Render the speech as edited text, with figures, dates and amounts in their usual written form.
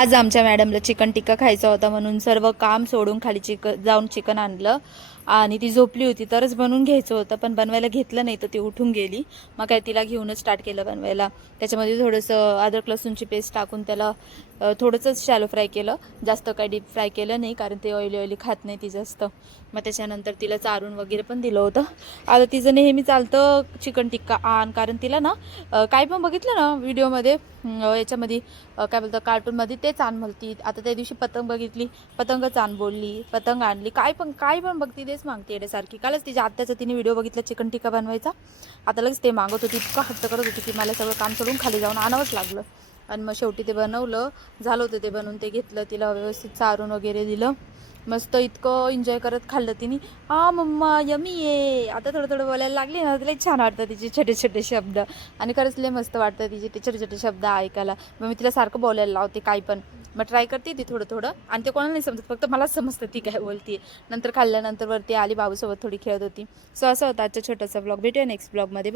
आज आमच्या मॅडमला चिकन टिक्का खायचा होता म्हणून सर्व काम सोडून खाली जाऊन चिकन आणलं आणि ती झोपली होती तरच बनवून घ्यायचं होतं, पण बनवायला घेतलं नाही तर ती उठून गेली. मग काय तिला घेऊनच स्टार्ट केलं बनवायला. त्याच्यामध्ये थोडंसं अद्रक लसूणची पेस्ट टाकून त्याला थोडंसंच शॅलो फ्राय केलं, जास्त काही डीप फ्राय केलं नाही कारण ते ऑइली खात नाही ती जास्त. मग त्याच्यानंतर तिला चारून वगैरे पण दिलं होतं. आता तिचं नेहमी चालतं चिकन टिक्का आण, कारण तिला ना काय पण बघितलं ना व्हिडिओमध्ये याच्यामध्ये काय बोलतं कार्टूनमध्ये तेच आण म्हणती. आता त्या दिवशी पतंग बघितली, पतंगच आण बोलली, पतंग आणली. काय पण बघती तेच मागते येण्यासारखी. कालच तिच्या आत्याचा तिने व्हिडिओ बघितला चिकन टिक्का बनवायचा, आता लगेच ते मागत होती. इतका हट्ट करत होती की मला सगळं काम सोडून खाली जाऊन आणावंच लागलं. आणि मग शेवटी ते बनवलं, झालं होतं ते बनवून, ते घेतलं, तिला व्यवस्थित चारून वगैरे दिलं. मस्त इतकं एन्जॉय करत खाल्लं तिने. हा मम्मा यमी आहे. आता थोडं थोडं बोलायला लागली ना, तिला छान वाटतं तिचे छोटे छोटे शब्द. आणि खरंच लय मस्त वाटतं तिचे ते छोटे छोटे शब्द ऐकायला. मग मी तिला सारखं बोलायला लावते काही पण. मग ट्राय करते ती थोडं थोडं, आणि ते कोणाला नाही समजत, फक्त मलाच समजतं ती काय बोलते. नंतर खाल्ल्यानंतर वरती आली, बाबूसोबत थोडी खेळत होती. सो असं होतं आजचा छोटासा ब्लॉग. भेटूया नेक्स्ट ब्लॉगमध्ये.